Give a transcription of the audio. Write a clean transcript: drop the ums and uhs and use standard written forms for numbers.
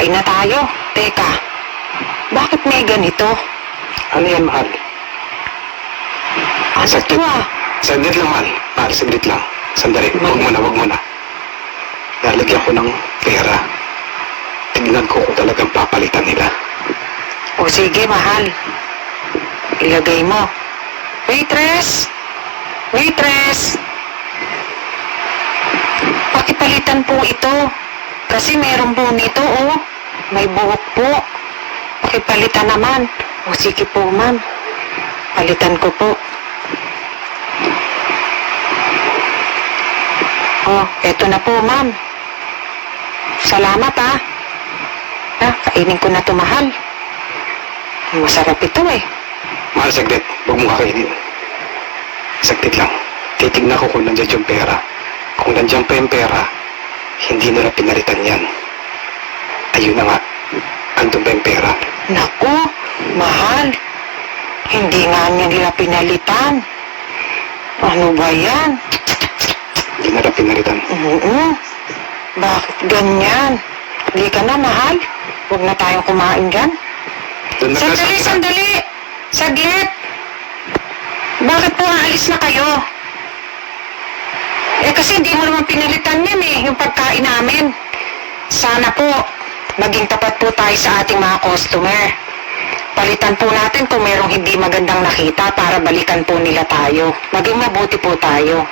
Kain na tayo. Teka, bakit may ganito? Ano yan, mahal? Ano Sakit. to ah? Saglit lang, mahal. Mahal, saglit lang. Sandali. Huwag muna. Lalagyan ko ng pera. Tignan ko kung talagang papalitan nila. O sige, mahal. Ilagay mo. Waitress! Waitress! Pakipalitan po ito. Kasi meron po nito, oh. May buhok po. Pakipalitan naman. O sige po, ma'am. Palitan ko po. Oh, eto na po, ma'am. Salamat, ah. Kainin ko na to, mahal. Masarap ito, eh. Mahal, saglit. Huwag mo kakainin. Saglit lang. Titignan ko kung nandiyan yung pera. Kung nandiyan pa yung pera, hindi nila pinalitan yan. Ayun na nga. Andun ba yung pera? Naku, mahal. Hindi nga nila pinalitan. Ano ba yan? Hindi nila pinalitan. Bakit ganyan? Hindi ka na, mahal. Huwag na tayong kumain dyan. Doon na Sandali! Saglit! Bakit po aalis na kayo? Kasi hindi mo naman pinalitan yan yung pagkain namin. Sana po, maging tapat po tayo sa ating mga customer. Palitan po natin kung merong hindi magandang nakita para balikan po nila tayo. Maging mabuti po tayo.